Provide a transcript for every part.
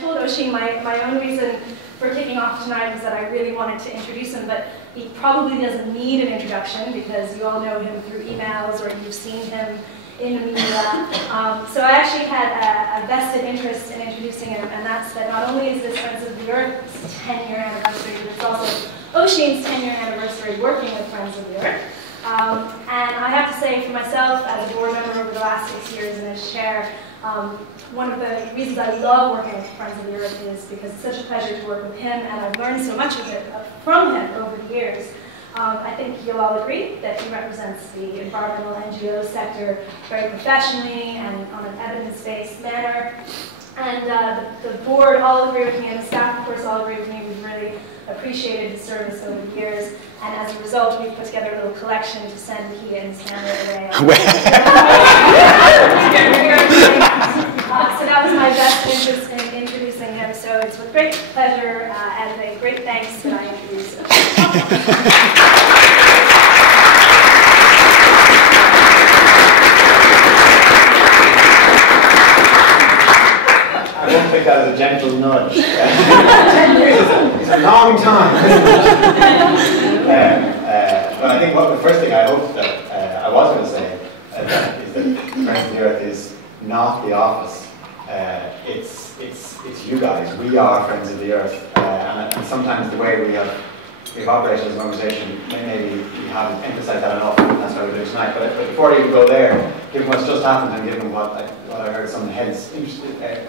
told Oisín my own reason for kicking off tonight was that I really wanted to introduce him, but he probably doesn't need an introduction because you all know him through emails or you've seen him in the media. So I actually had a vested interest in introducing him, and that's that not only is this Friends of the Earth's 10-year anniversary, but it's also Oisín's 10-year anniversary working with Friends of the Earth. And I have to say for myself, as a board member over the last 6 years and as chair, one of the reasons I love working with Friends of the Earth is because it's such a pleasure to work with him, and I've learned so much of it from him over the years. I think you'll all agree that he represents the environmental NGO sector very professionally and on an evidence-based manner. And the board all agree with me, and the staff, of course, all agree with me. We've really appreciated his service over the years, and as a result, we've put together a little collection to send he and his family away. So that was my best interest in introducing him. So it's with great pleasure and a great thanks that I introduce him. I won't take that as a gentle nudge. 10 years is a long time. But I think the first thing I hope that I was going to say is that Friends of the Earth is not the office. It's you guys. We are Friends of the Earth, and sometimes the way we've operated as an organisation, maybe we haven't emphasised that enough, and that's why we're doing tonight. But before I even go there, given what's just happened and given what I heard some heads,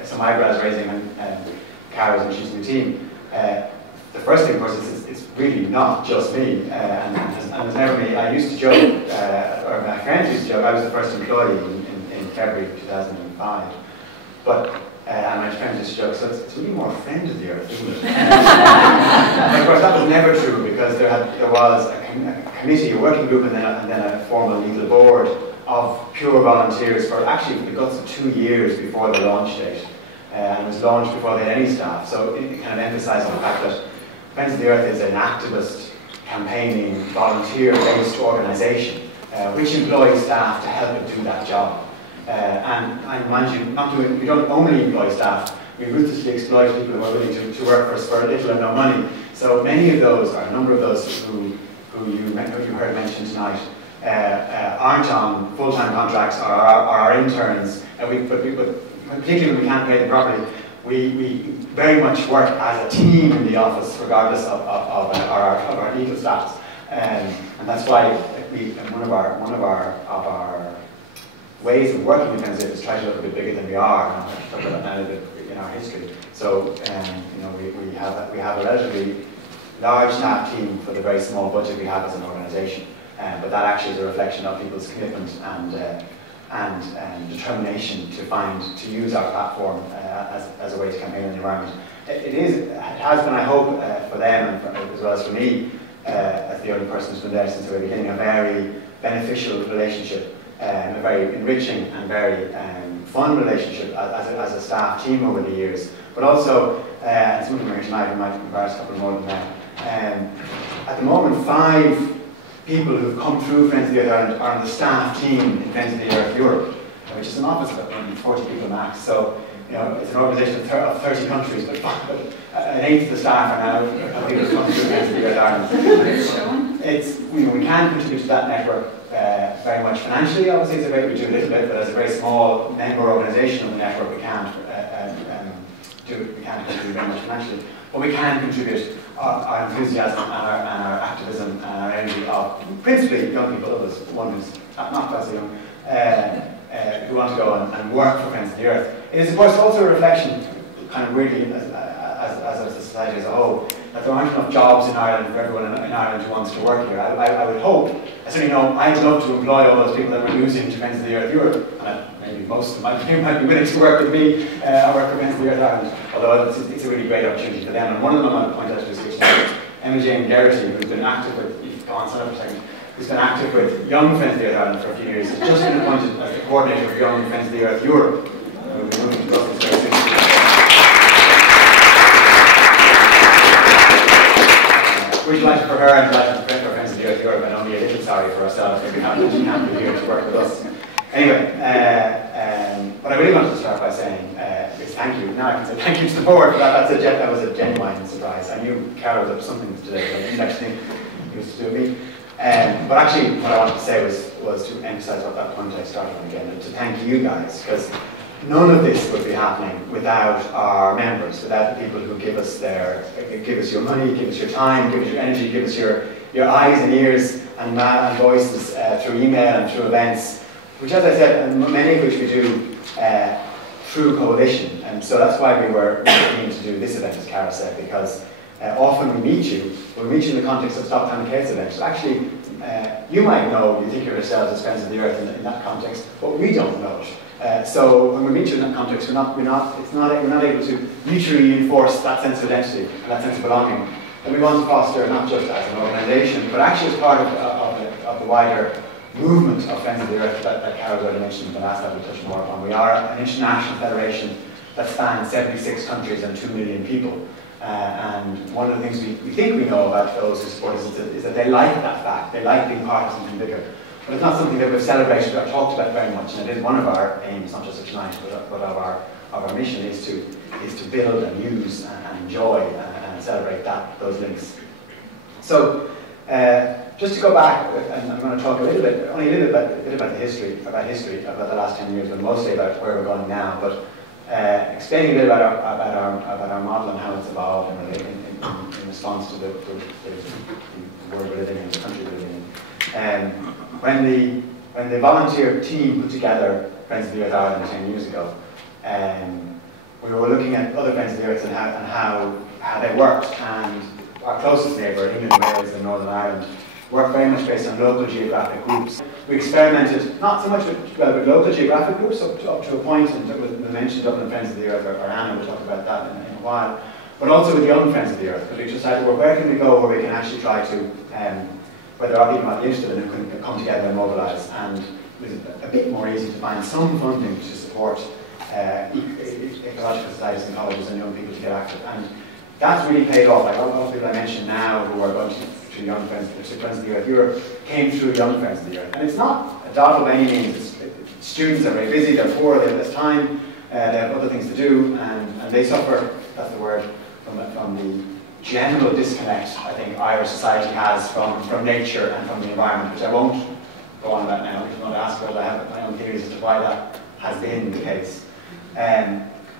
some eyebrows raising and Cara's and she's new team, the first thing, of course, is it's really not just me, and there's never me. I used to joke, or my friends used to joke, I was the first employee in February 2005, but and my friends used to joke, so it's really more Friend of the Earth, isn't it? And of course, that was never true because there was a committee, a working group, and then a formal legal board of pure volunteers for actually the guts of 2 years before the launch date. And it was launched before they had any staff, so it kind of emphasised the fact that Friends of the Earth is an activist, campaigning, volunteer-based organisation which employs staff to help it do that job. And I remind you, we don't only employ staff, we ruthlessly exploit people who are willing to work for us for little or no money. So many of those, or a number of those who you heard mentioned tonight, aren't on full-time contracts or are our interns, but particularly when we can't pay them properly, we very much work as a team in the office, regardless of our legal status. And that's why one of our ways of working with Friends of the Earth is try to look a bit bigger than we are, and I'll talk about that now a bit in our history. So we have a relatively large staff team for the very small budget we have as an organisation, but that actually is a reflection of people's commitment and determination to use our platform as a way to campaign on the environment. It has been, I hope, for them and as well as for me, as the only person who's been there since the very beginning, a very beneficial relationship. A very enriching and very fun relationship as a staff team over the years. But also, some of them are here tonight, we might embarrass a couple more than that. At the moment, 5 people who've come through Friends of the Earth Ireland are on the staff team in Friends of the Earth Europe, which is an office of maybe 40 people max. So, it's an organisation of 30 countries, but an eighth of the staff are now people who've come through Friends of the Earth Ireland. We can contribute to that network very much financially. Obviously, we do a little bit, but as a very small member organisation of the network, we can't contribute very much financially. But we can contribute our enthusiasm and our activism and our energy of principally young people, of us, one who's not quite so young, who want to go and work for Friends of the Earth. It is, of course, also a reflection, kind of weirdly, as a society as a whole, that there aren't enough jobs in Ireland for everyone in Ireland who wants to work here. I would hope, I certainly know, I'd love to employ all those people that we're losing to Friends of the Earth Europe, and maybe most of them might be willing to work with me or work for Friends of the Earth Ireland, although it's a really great opportunity for them. And one of them I want to point out to this question, Emma Jane Geraghty, who's been active with, go on, stand up for a second, who's been active with Young Friends of the Earth Ireland for a few years, has just been appointed as the coordinator of Young Friends of the Earth Europe. We'll be moving to Brussels very soon. We're delighted for her and delighted for Friends of the Earth Europe, and only a little sorry for ourselves if we haven't been here to work with us. Anyway, what I really wanted to start by saying is thank you. Now I can say thank you to the board. That was a genuine surprise. I knew Cara was up to something today, but I didn't actually used to do with me. But actually, what I wanted to say was to emphasise what that point I started on again, and to thank you guys, because none of this would be happening without our members, without the people who give us your money, give us your time, give us your energy, give us your eyes and ears and voices through email and through events, which, as I said, and many of which we do through coalition. And so that's why we were keen to do this event, as Cara said, because often we meet you in the context of Stop Climate Chaos events. So actually, you might know, you think of yourselves as Friends of the Earth in that context, but we don't know it. So when we meet you in that context, we're not able to mutually reinforce that sense of identity and that sense of belonging that we want to foster, not just as an organisation, but actually as part of the wider movement of Friends of the Earth that Cara already mentioned in the last time we touched more upon. We are an international federation that spans 76 countries and 2 million people. And one of the things we think we know about those who support us is that they like that fact. They like being part of something bigger. But it's not something that we've celebrated or talked about very much, and it is one of our aims, not just of tonight, but of our mission, is to build and use and enjoy and celebrate those links. So, just to go back, and I'm going to talk only a bit about history, about the last 10 years, but mostly about where we're going now. But explaining a bit about our model and how it's evolved in response to the world we're living in, the country we're living in. When the volunteer team put together Friends of the Earth Ireland 10 years ago, we were looking at other Friends of the Earth and how they worked, and our closest neighbour, England, Wales and Northern Ireland, worked very much based on local geographic groups. We experimented not so much with local geographic groups up to a point, and we mentioned Dublin Friends of the Earth, or Anna will talk about that in a while, but also with young Friends of the Earth, because we decided, well, where can we go where we can actually try to, where there are people not interested and who can come together and mobilise, and it was a bit more easy to find some funding to support ecological societies and colleges and young people to get active. And that's really paid off. Like all the people I mentioned now who are going to Young Friends, to Friends of the Earth Europe, came through Young Friends of the Earth. And it's not a dawdle by any means. Students are very busy, they're poor, they have less time, they have other things to do, and they suffer, that's the word, from the general disconnect I think Irish society has from nature and from the environment, which I won't go on about now. If you want to ask, but I have my own theories as to why that has been the case.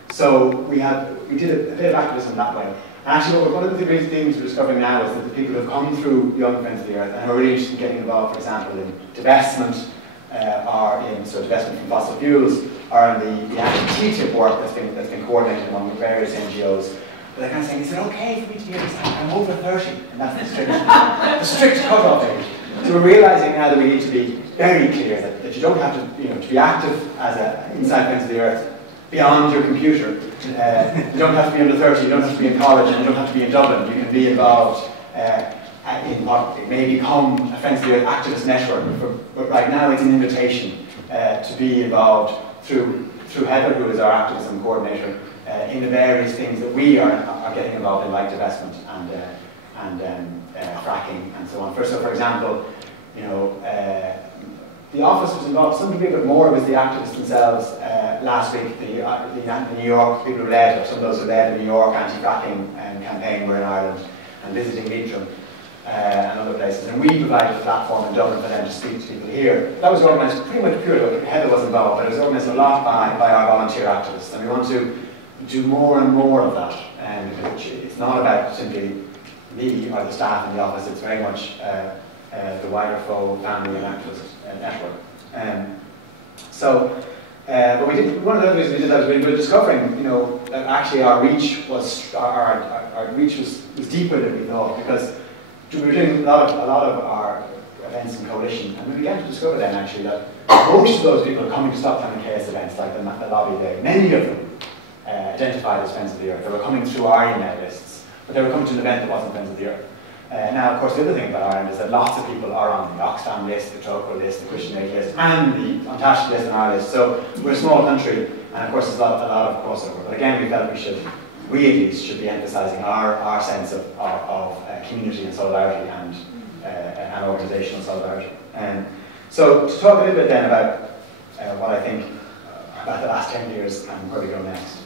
So we did a bit of activism that way. And actually, one of the things we're discovering now is that the people who have come through Young Friends of the Earth and who are really interested in getting involved, for example, in divestment, divestment from fossil fuels, or in the anti-TTIP work that's been coordinated among various NGOs. But they're kind of saying, is it okay for me to be here? I'm over 30, and that's the strict cut-off age. So we're realising now that we need to be very clear that you don't have to, to be active as inside Friends of the Earth beyond your computer. You don't have to be under 30, you don't have to be in college, and you don't have to be in Dublin. You can be involved in what may become a Friends of the Earth activist network. But right now it's an invitation to be involved through Heather, who is our activism coordinator, in the various things that we are getting involved in, like divestment and fracking and so on. For example, the office was involved, some people a bit more, was the activists themselves. Last week, the New York people who led, or some of those who led the New York anti-fracking campaign were in Ireland and visiting Leitrim and other places. And we provided a platform in Dublin for them to speak to people here. That was organised pretty much purely, Heather was involved, but it was organised a lot by our volunteer activists. And we want to do more and more of that. And it's not about simply me or the staff in the office, it's very much the wider FO family and activist network. But we did, one of the other things we did that was we were discovering, that actually our reach was deeper than we thought, because we were doing a lot of our events in coalition, and we began to discover then actually that most of those people are coming to Stop Climate Chaos events, like the lobby day. Many of them identified as Friends of the Earth. They were coming through our email lists, but they were coming to an event that wasn't Friends of the Earth. Now, of course, the other thing about Ireland is that lots of people are on the Oxfam list, the Troco list, the Christian Aid list, and the Untouched list on our list. So we're a small country, and of course there's a lot of crossover. But again, we felt we at least should be emphasising our sense of community and solidarity and organisational solidarity. So to talk a little bit then about what I think about the last 10 years and where we go next.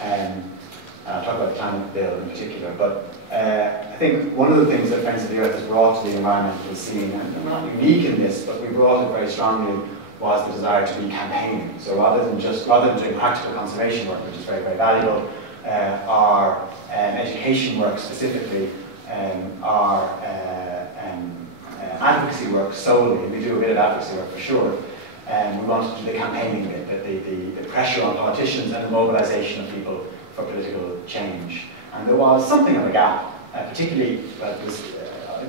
I'll talk about the climate bill in particular, but I think one of the things that Friends of the Earth has brought to the environmental scene, and we're not unique in this, but we brought it very strongly, was the desire to be campaigning. So rather than doing practical conservation work, which is very, very valuable, our education work specifically, our advocacy work solely, and we do a bit of advocacy work for sure, we wanted to do the campaigning bit, the pressure on politicians and the mobilisation of people for political change. And there was something of a gap, particularly,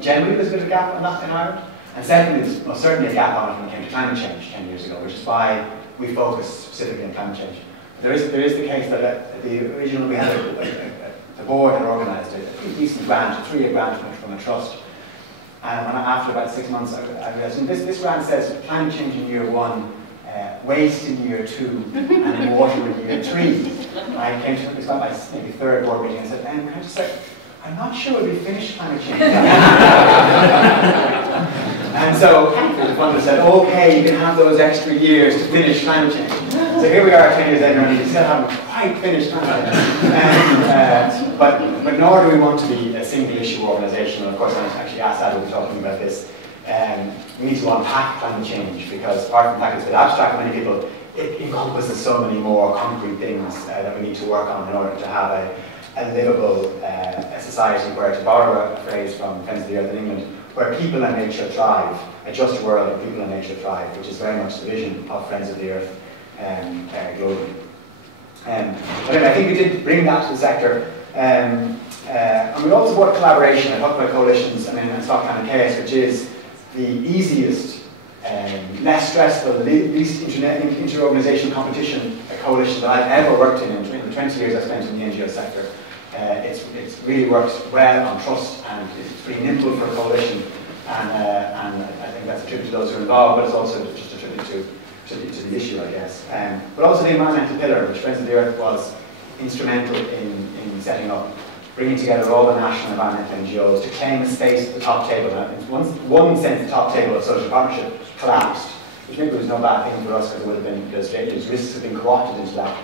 generally there's a bit of a gap on that in Ireland, and secondly, there's most certainly a gap on it when it came to climate change 10 years ago, which is why we focused specifically on climate change. There is the case that we had the board had organised a pretty decent grant, a 3-year grant from a trust. And after about 6 months, I realised this grant says climate change in year 1, waste in year 2, and in water in year 3. And I came to my maybe 3rd board meeting and said, can I just say, I'm not sure we finished climate change. And so the funder said, okay, you can have those extra years to finish climate change. So here we are 10 years later, and we still haven't quite finished climate change. But nor do we want to be a single issue organisation. And of course, I actually asked Adam to be talking about this. We need to unpack climate change, because apart from the fact it's a bit abstract for many people, it encompasses so many more concrete things that we need to work on in order to have a livable society where, to borrow a phrase from Friends of the Earth in England, where people and nature thrive, a just world where people and nature thrive, which is very much the vision of Friends of the Earth globally. But anyway, I think we did bring that to the sector. And we also support collaboration. I talked about coalitions and Stop Climate Chaos, which is the easiest, less stressful, least inter-organizational competition coalition that I've ever worked in the 20 years I spent in the NGO sector. It's really works well on trust, and it's pretty nimble for a coalition, and I think that's a tribute to those who are involved, but it's also just a tribute to the issue, I guess. But also the environmental pillar, which Friends of the Earth was instrumental in setting up, bringing together all the national environmental NGOs to claim a space at the top table. Now, in one sense, the top table of social partnership collapsed, which maybe was no bad thing for us, because it would have been, because risks have been co-opted into that.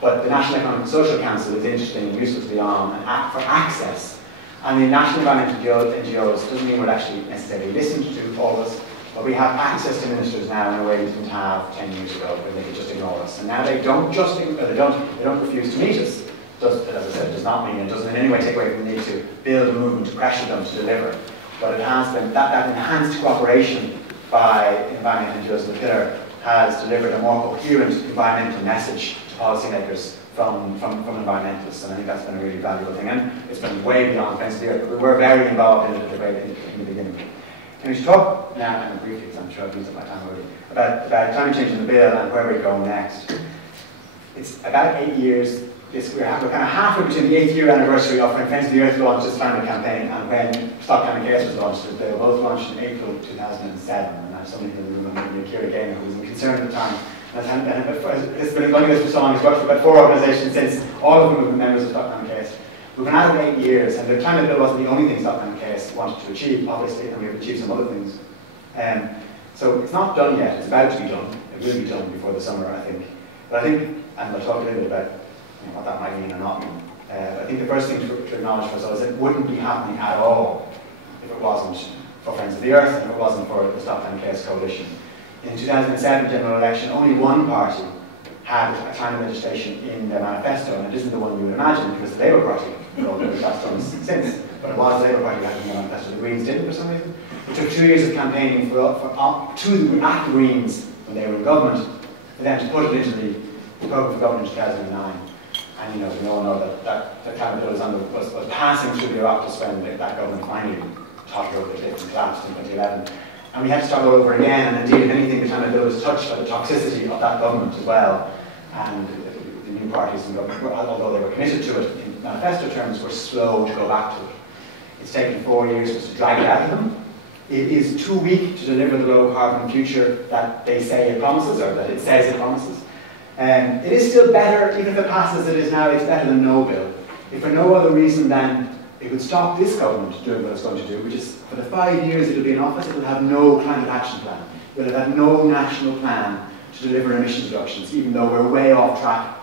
But the National Economic and Social Council is interesting and useful to be on, and for access. And the national environmental NGOs doesn't mean we're actually necessarily listened to all of us, but we have access to ministers now in a way we didn't have 10 years ago, where they could just ignore us. And now they don't just they don't refuse to meet us. Just, as I said, it does not mean, it doesn't in any way take away from the need to build a movement to pressure them to deliver. But it has been that enhanced cooperation by environmental NGOs in the pillar has delivered a more coherent environmental message to policymakers from environmentalists, and I think that's been a really valuable thing. And it's been way beyond Friends of the Earth, but we were very involved in it in the beginning. And we should talk now, and briefly, because I'm sure I've used up my time already, about climate change in the bill and where we go next. It's about 8 years. We're kind of halfway between the 8th year anniversary of when Friends of the Earth launched its climate campaign and when Stop Climate Chaos was launched. They were both launched in April 2007, and I have somebody in the room, Cara Augustenborg, who was concerned at the time. It's been running this for so long. He's worked for about 4 organisations since, all of them have been members of Stop Climate Chaos. We've been at it 8 years, and the climate bill wasn't the only thing Stop Climate Chaos wanted to achieve, obviously, and we've achieved some other things. So it's not done yet. It's about to be done. It will be done before the summer, I think. But I think, and we'll talk a little bit about what that might mean or not mean. I think the first thing to acknowledge for us is it wouldn't be happening at all if it wasn't for Friends of the Earth and if it wasn't for the Stop Climate Chaos Coalition. In the 2007 general election, only one party had a climate legislation in their manifesto, and it isn't the one you would imagine, because the Labour Party, that's done since, but it was the Labour Party that had in their manifesto. The Greens didn't for some reason. It took 2 years of campaigning at the Greens when they were in government, for them to put it into the programme for government in 2009. And we all know that the climate bill was passing through the Oireachtas when that government finally tottered over the cliff and collapsed in 2011. And we had to start all over again, and indeed, if anything, the climate bill was touched by the toxicity of that government as well. And the new parties in government, although they were committed to it in manifesto terms, were slow to go back to it. It's taken 4 years just to drag it out of them. It is too weak to deliver the low carbon future that they say it promises, or that it says it promises. It is still better, even if it passes as it is now, it's better than no bill. If for no other reason than it would stop this government doing what it's going to do, which is for the 5 years it'll be in office, it will have no climate action plan. It will have had no national plan to deliver emissions reductions, even though we're way off track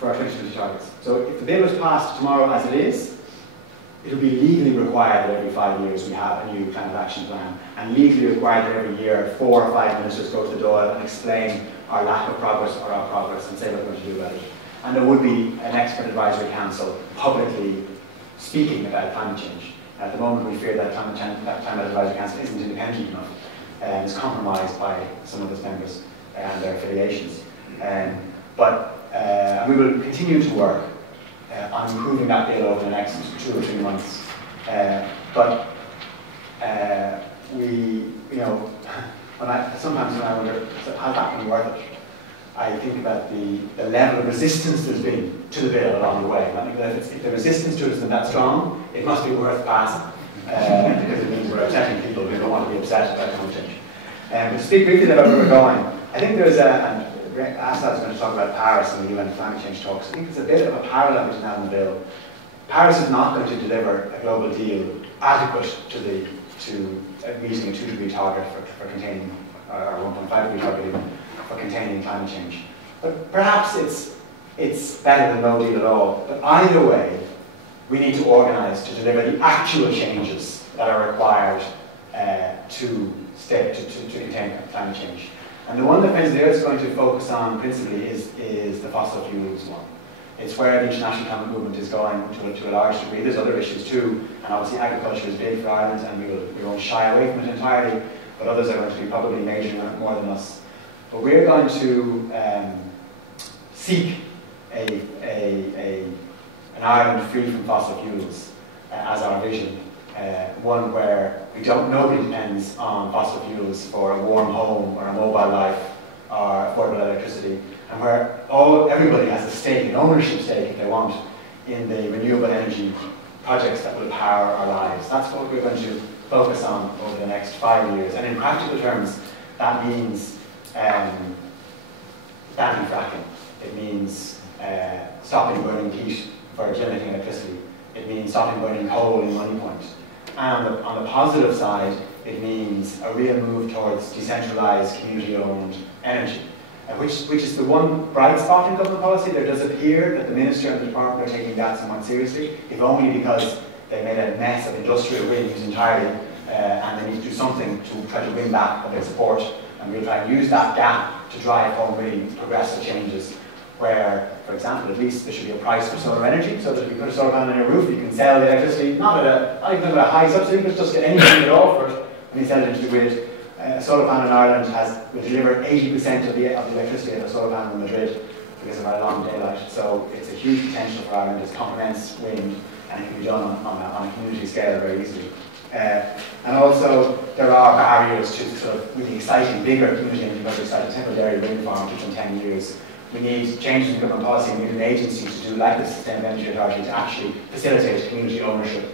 for our 2020 targets. So if the bill was passed tomorrow as it is, it will be legally required that every 5 years we have a new climate action plan, and legally required that every year 4 or 5 ministers go to the Dáil and explain our lack of progress or our progress and say what we're going to do about it. And there would be an expert advisory council publicly speaking about climate change. At the moment we fear that climate advisory council isn't independent enough and is compromised by some of its members and their affiliations. But we will continue to work on improving that bill over the next 2 or 3 months. Sometimes when I wonder, has that been worth it? I think about the level of resistance there's been to the bill along the way. I think that if the resistance to it isn't that strong, it must be worth passing, because it means we're upsetting people who don't want to be upset about climate change. But to speak briefly about where we're going, I think there's Asad's going to talk about Paris and the UN climate change talks. I think there's a bit of a parallel between that and the bill. Paris is not going to deliver a global deal adequate to meeting a 2-degree target for containing, or 1.5-degree target even, for containing climate change. But perhaps it's better than no deal at all. But either way, we need to organise to deliver the actual changes that are required to contain climate change. And the one that Friends of the Earth is going to focus on principally is the fossil fuels one. It's where the international climate movement is going to a large degree. There's other issues too, and obviously agriculture is big for Ireland, and we won't shy away from it entirely, but others are going to be probably majoring on it more than us. But we're going to seek an Ireland free from fossil fuels as our vision. One where nobody depends on fossil fuels for a warm home or a mobile life or affordable electricity, and where everybody has a stake, an ownership stake if they want, in the renewable energy projects that will power our lives. That's what we're going to focus on over the next 5 years. And in practical terms, that means banning fracking. It means stopping burning peat for generating electricity. It means stopping burning coal in Moneypoint. And on the positive side, it means a real move towards decentralised, community-owned energy, which is the one bright spot in government policy. There does appear that the Minister and the Department are taking that somewhat seriously, if only because they made a mess of industrial wind entirely, and they need to do something to try to win back their support. And we'll try and use that gap to drive home really progressive changes, where, for example, at least there should be a price for solar energy, so that if you put a solar panel on your roof, you can sell the electricity, not even at a high subsidy, but just get anything at all for it, and you sell it into the grid. A solar panel in Ireland will deliver 80% of the electricity of a solar panel in Madrid because of our long daylight. So it's a huge potential for Ireland. It complements wind, and it can be done on a community scale very easily. And also, there are barriers to sort of really exciting, bigger community energy projects like the Temple Dairy wind farm, which in 10 years. We need changes in government policy. We need an agency to do, like the Sustainable Energy Authority, to actually facilitate community ownership.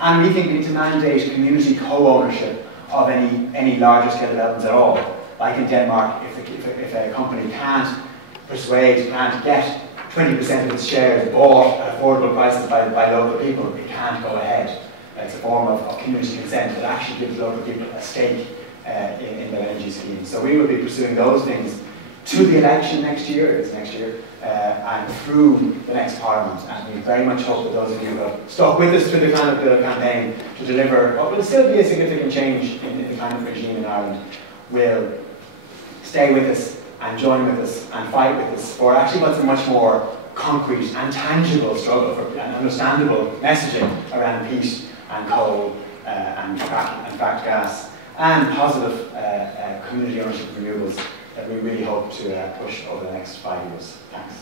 And we think we need to mandate community co-ownership of any larger scale developments at all. Like in Denmark, if a company can't get 20% of its shares bought at affordable prices by local people, it can't go ahead. It's a form of community consent that actually gives local people a stake in their energy scheme. So we will be pursuing those things to the election next year, and through the next Parliament. And we very much hope that those of you who have stuck with us through the Climate Bill campaign to deliver what will still be a significant change in the climate regime in Ireland will stay with us and join with us and fight with us for actually what's a much more concrete and tangible struggle for an understandable messaging around peat and coal and fracked gas and positive community ownership of renewables that we really hope to push over the next 5 years. Thanks.